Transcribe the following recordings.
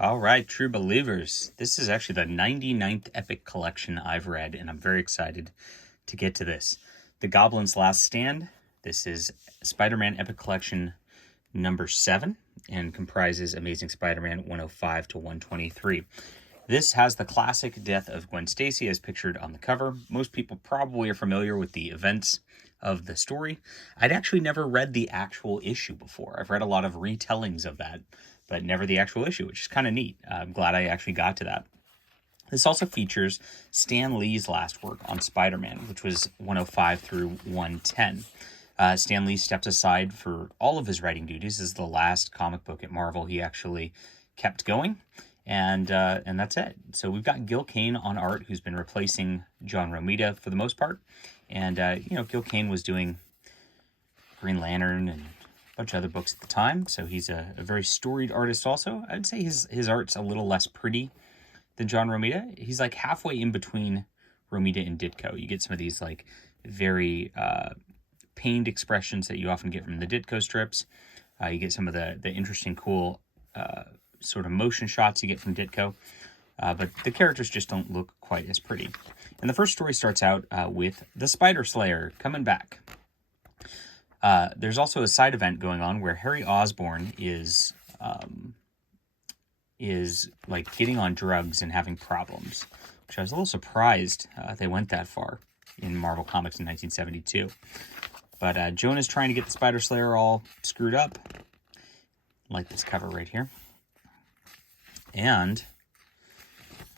All right, true believers. This is actually the 99th epic collection I've read, and I'm very excited to get to this. The Goblin's Last Stand. This is Spider-Man Epic Collection number 7 and comprises Amazing Spider-Man 105 to 123. This has the classic death of Gwen Stacy as pictured on the cover. Most people probably are familiar with the events of the story. I'd actually never read the actual issue before. I've read a lot of retellings of that, but never the actual issue, which is kind of neat. I'm glad I actually got to that. This also features Stan Lee's last work on Spider-Man, which was 105 through 110. Stan Lee stepped aside for all of his writing duties. This is the last comic book at Marvel he actually kept going, and that's it. So we've got Gil Kane on art, who's been replacing John Romita for the most part. And, Gil Kane was doing Green Lantern and a bunch of other books at the time, so he's a very storied artist also. I'd say his art's a little less pretty than John Romita. He's like halfway in between Romita and Ditko. You get some of these like very pained expressions that you often get from the Ditko strips. You get some of the interesting, cool sort of motion shots you get from Ditko. But the characters just don't look quite as pretty. And the first story starts out with the Spider Slayer coming back. There's also a side event going on where Harry Osborn is like getting on drugs and having problems, which I was a little surprised they went that far in Marvel Comics in 1972. But Jonah's trying to get the Spider Slayer all screwed up, like this cover right here. And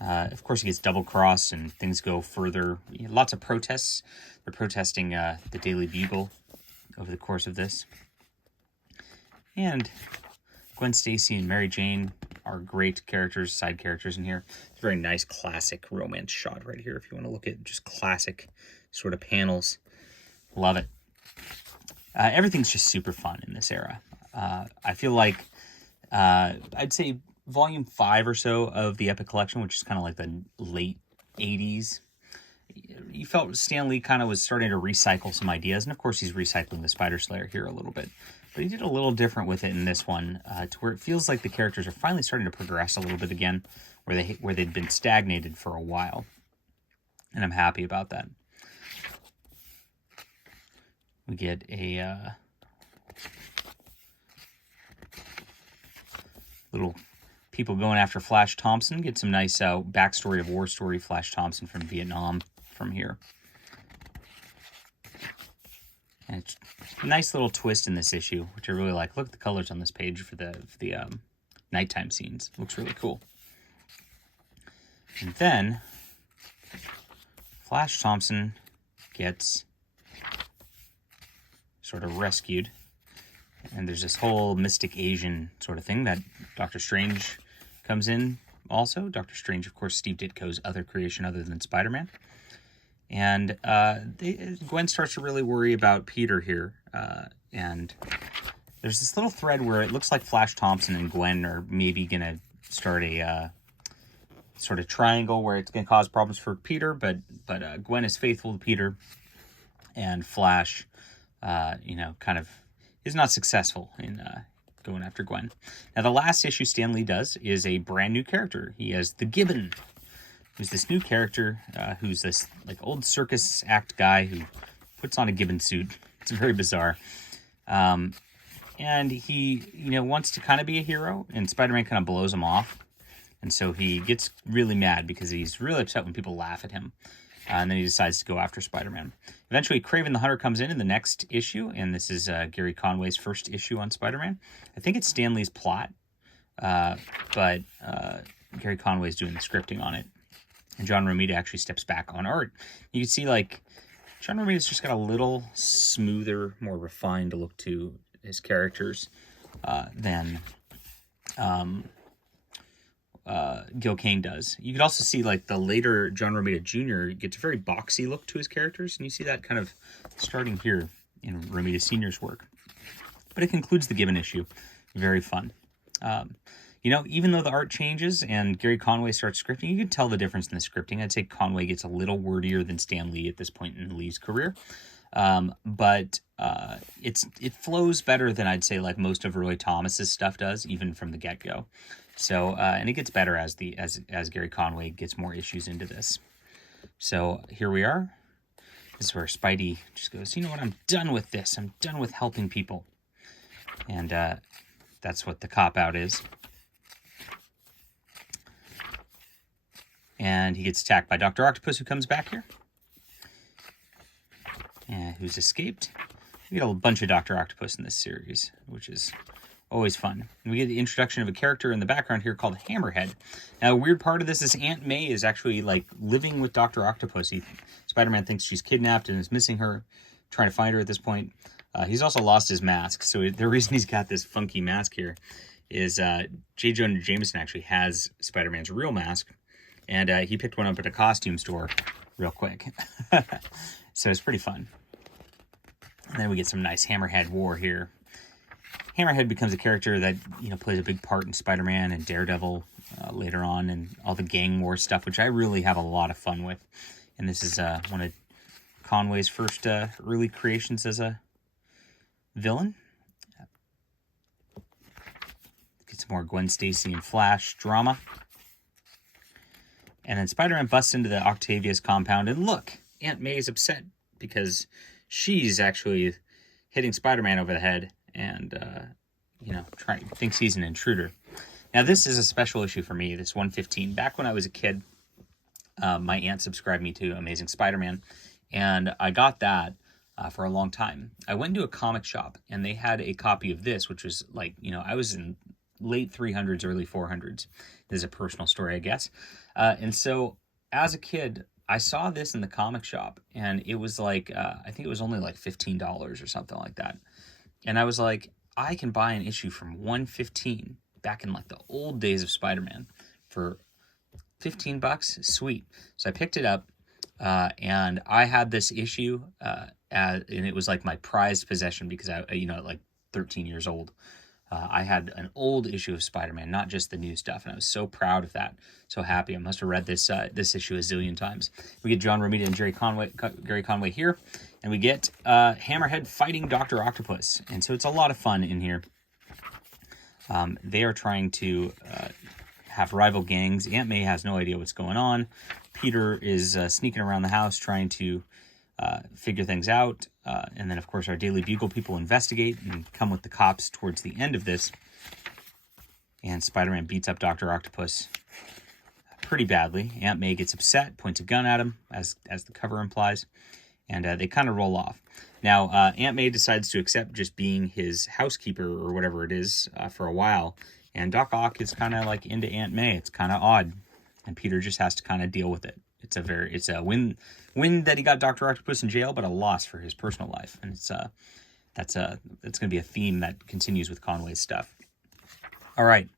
of course, he gets double-crossed and things go further. Lots of protests. They're protesting the Daily Bugle over the course of this. And Gwen Stacy and Mary Jane are great characters, side characters in here. It's a very nice classic romance shot right here if you want to look at just classic sort of panels. Love it. Everything's just super fun in this era. I feel like I'd say Volume 5 or so of the Epic Collection, which is kind of like the late 80s, you felt Stan Lee kind of was starting to recycle some ideas, and of course he's recycling the Spider Slayer here a little bit. But he did a little different with it in this one, to where it feels like the characters are finally starting to progress a little bit again, where they'd been stagnated for a while. And I'm happy about that. We get a little people going after Flash Thompson. Get some nice backstory of war story, Flash Thompson from Vietnam from here. And it's a nice little twist in this issue, which I really like. Look at the colors on this page for the nighttime scenes. Looks really cool. And then Flash Thompson gets sort of rescued. And there's this whole mystic Asian sort of thing that Doctor Strange comes in also. Doctor Strange, of course, Steve Ditko's other creation other than Spider-Man. And Gwen starts to really worry about Peter here. And there's this little thread where it looks like Flash Thompson and Gwen are maybe going to start a sort of triangle where it's going to cause problems for Peter. But Gwen is faithful to Peter. And Flash, kind of is not successful in going after Gwen. Now, the last issue Stan Lee does is a brand new character. He has the Gibbon, who's this new character, who's this like old circus act guy who puts on a Gibbon suit. It's very bizarre. And he, wants to kind of be a hero, and Spider-Man kind of blows him off. And so he gets really mad because he's really upset when people laugh at him. And then he decides to go after Spider-Man. Eventually, Kraven the Hunter comes in the next issue, and this is Gary Conway's first issue on Spider-Man. I think it's Stan Lee's plot, but Gary Conway's doing the scripting on it. And John Romita actually steps back on art. You can see, like, John Romita's just got a little smoother, more refined look to his characters than Gil Kane does. You could also see like the later John Romita Jr. gets a very boxy look to his characters, and you see that kind of starting here in Romita Sr.'s work. But it concludes the Gibbon issue. Very fun. Even though the art changes and Gary Conway starts scripting, you can tell the difference in the scripting. I'd say Conway gets a little wordier than Stan Lee at this point in Lee's career. But it flows better than I'd say like most of Roy Thomas's stuff does, even from the get-go. So and it gets better as Gary Conway gets more issues into this. So here we are. This is where Spidey just goes, you know what, I'm done with this. I'm done with helping people. And that's what the cop-out is. And he gets attacked by Dr. Octopus, who comes back here. And who's escaped. We get a bunch of Dr. Octopus in this series, which is always fun. And we get the introduction of a character in the background here called Hammerhead. Now, a weird part of this is Aunt May is actually, like, living with Dr. Octopus. Spider-Man thinks she's kidnapped and is missing her, trying to find her at this point. He's also lost his mask, so the reason he's got this funky mask here is J. Jonah Jameson actually has Spider-Man's real mask, and he picked one up at a costume store real quick. So it's pretty fun. And then we get some nice Hammerhead war here. Hammerhead becomes a character that, you know, plays a big part in Spider-Man and Daredevil later on, and all the gang war stuff, which I really have a lot of fun with. And this is one of Conway's first early creations as a villain. Get some more Gwen Stacy and Flash drama. And then Spider-Man busts into the Octavius compound, and look, Aunt May's upset because she's actually hitting Spider-Man over the head and, you know, thinks he's an intruder. Now, this is a special issue for me, this 115. Back when I was a kid, my aunt subscribed me to Amazing Spider-Man, and I got that for a long time. I went into a comic shop, and they had a copy of this, which was like, you know, I was in late 300s, early 400s. This is a personal story, I guess. And so, as a kid, I saw this in the comic shop, and it was like, I think it was only like $15 or something like that. And I was like, I can buy an issue from 115 back in like the old days of Spider-Man for $15. Sweet. So I picked it up, and I had this issue, and it was like my prized possession because I, you know, at like 13 years old, I had an old issue of Spider-Man, not just the new stuff, and I was so proud of that, so happy. I must have read this issue a zillion times. We get John Romita and Gary Conway here, and we get Hammerhead fighting Dr. Octopus, and so it's a lot of fun in here. They are trying to have rival gangs. Aunt May has no idea what's going on. Peter is sneaking around the house trying to figure things out. And then, of course, our Daily Bugle people investigate and come with the cops towards the end of this. And Spider-Man beats up Dr. Octopus pretty badly. Aunt May gets upset, points a gun at him, as the cover implies. And they kind of roll off. Now, Aunt May decides to accept just being his housekeeper or whatever it is for a while. And Doc Ock is kind of like into Aunt May. It's kind of odd. And Peter just has to kind of deal with it. It's a win that he got Dr. Octopus in jail, but a loss for his personal life. And that's going to be a theme that continues with Conway's stuff. All right.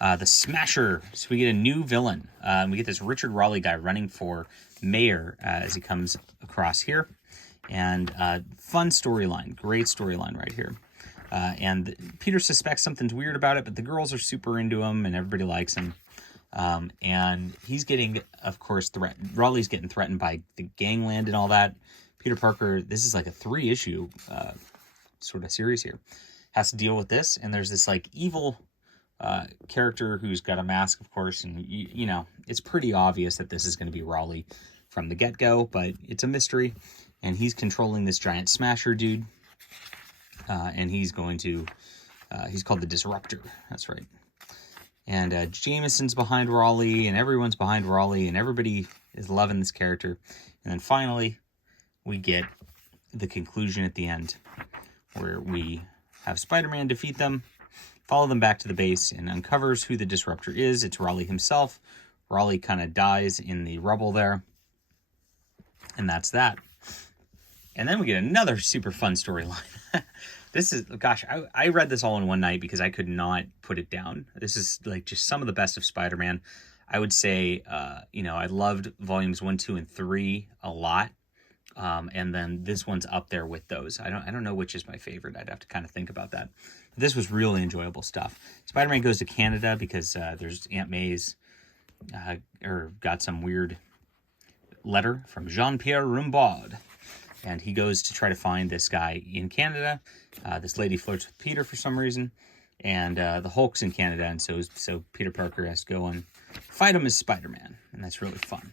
The Smasher. So we get a new villain. We get this Richard Raleigh guy running for mayor as he comes across here. And fun storyline. Great storyline right here. And Peter suspects something's weird about it, but the girls are super into him and everybody likes him. And he's getting, of course, Raleigh's getting threatened by the gangland and all that. Peter Parker, this is like a 3-issue sort of series here, has to deal with this. And there's this like evil character who's got a mask, of course. And, you know, it's pretty obvious that this is going to be Raleigh from the get-go, but it's a mystery. And he's controlling this giant smasher dude. And he's going to, he's called the Disruptor. That's right. And Jameson's behind Raleigh, and everyone's behind Raleigh, and everybody is loving this character. And then finally, we get the conclusion at the end, where we have Spider-Man defeat them, follow them back to the base, and uncovers who the Disruptor is. It's Raleigh himself. Raleigh kind of dies in the rubble there. And that's that. And then we get another super fun storyline. This is, gosh, I read this all in one night because I could not put it down. This is like just some of the best of Spider-Man. I would say, you know, I loved volumes 1, 2, and 3 a lot. And then this one's up there with those. I don't know which is my favorite. I'd have to kind of think about that. But this was really enjoyable stuff. Spider-Man goes to Canada because there's Aunt May's, got some weird letter from Jean-Pierre Rimbaud. And he goes to try to find this guy in Canada. This lady flirts with Peter for some reason. And the Hulk's in Canada, and so Peter Parker has to go and fight him as Spider-Man. And that's really fun.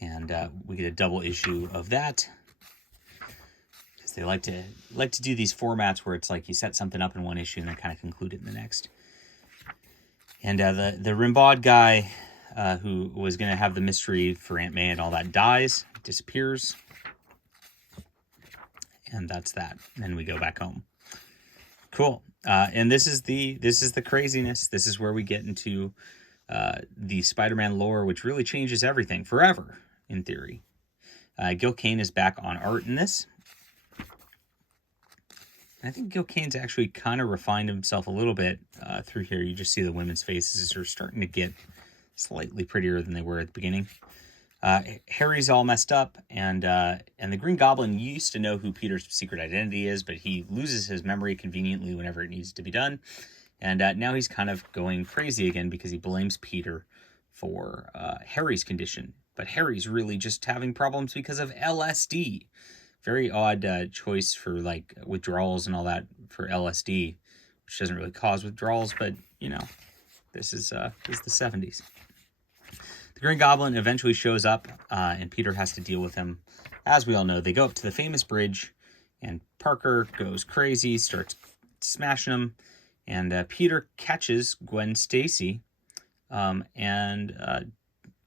And we get a double issue of that. Because they like to do these formats where it's like you set something up in one issue and then kind of conclude it in the next. And the Rimbaud guy, who was going to have the mystery for Aunt May and all that, dies, disappears. And that's that. And then we go back home. Cool. And this is the craziness. This is where we get into the Spider-Man lore, which really changes everything forever, in theory. Gil Kane is back on art in this. I think Gil Kane's actually kind of refined himself a little bit through here. You just see the women's faces are starting to get slightly prettier than they were at the beginning. Harry's all messed up, and the Green Goblin used to know who Peter's secret identity is, but he loses his memory conveniently whenever it needs to be done. And now he's kind of going crazy again because he blames Peter for Harry's condition. But Harry's really just having problems because of LSD. Very odd choice for like withdrawals and all that for LSD, which doesn't really cause withdrawals, but you know, this is the 70s. The Green Goblin eventually shows up, and Peter has to deal with him. As we all know, they go up to the famous bridge, and Parker goes crazy, starts smashing him, and Peter catches Gwen Stacy, and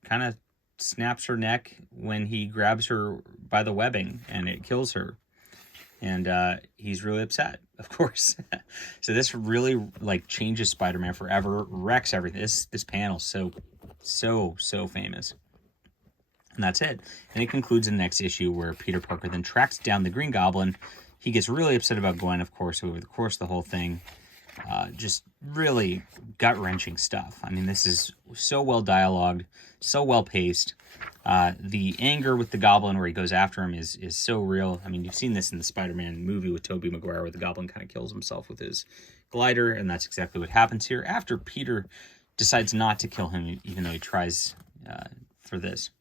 kind of snaps her neck when he grabs her by the webbing, and it kills her. And he's really upset, of course. So this really like changes Spider-Man forever, wrecks everything. This panel's so famous. And that's it. And it concludes in the next issue where Peter Parker then tracks down the Green Goblin. He gets really upset about Gwen, of course, over the course of the whole thing. Just really gut-wrenching stuff. I mean, this is so well dialogued, so well paced. The anger with the Goblin where he goes after him is so real. I mean, you've seen this in the Spider-Man movie with Tobey Maguire where the Goblin kind of kills himself with his glider, and that's exactly what happens here after Peter decides not to kill him, even though he tries for this.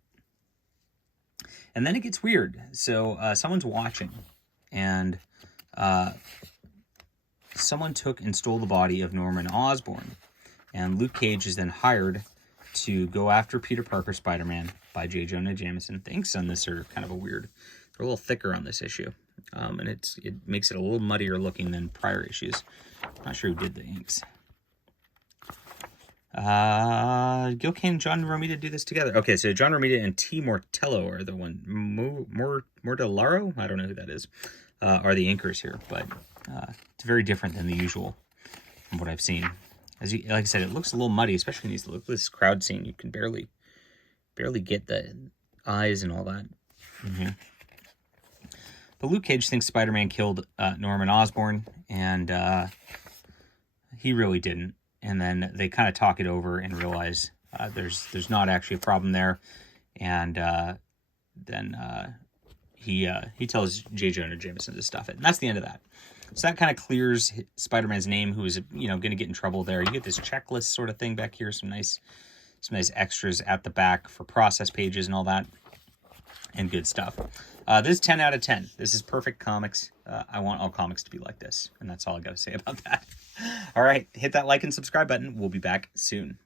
And then it gets weird. So someone's watching, and someone took and stole the body of Norman Osborn. And Luke Cage is then hired to go after Peter Parker Spider-Man by J. Jonah Jameson. The inks on this are kind of they're a little thicker on this issue. And it makes it a little muddier looking than prior issues. I'm not sure who did the inks. Gil Kane and John Romita do this together. Okay, so John Romita and T. Mortello are the one. Mortellaro? I don't know who that is. Are the inkers here, but it's very different than the usual from what I've seen. Like I said, it looks a little muddy, especially when you look at this crowd scene. You can barely get the eyes and all that. Mm-hmm. But Luke Cage thinks Spider-Man killed Norman Osborn, and he really didn't. And then they kind of talk it over and realize there's not actually a problem there. And then he tells J. Jonah Jameson to stuff it. And that's the end of that. So that kind of clears Spider-Man's name, who is, going to get in trouble there. You get this checklist sort of thing back here, some nice extras at the back for process pages and all that, and good stuff. This is 10 out of 10. This is perfect comics. I want all comics to be like this, and that's all I got to say about that. All right, hit that like and subscribe button. We'll be back soon.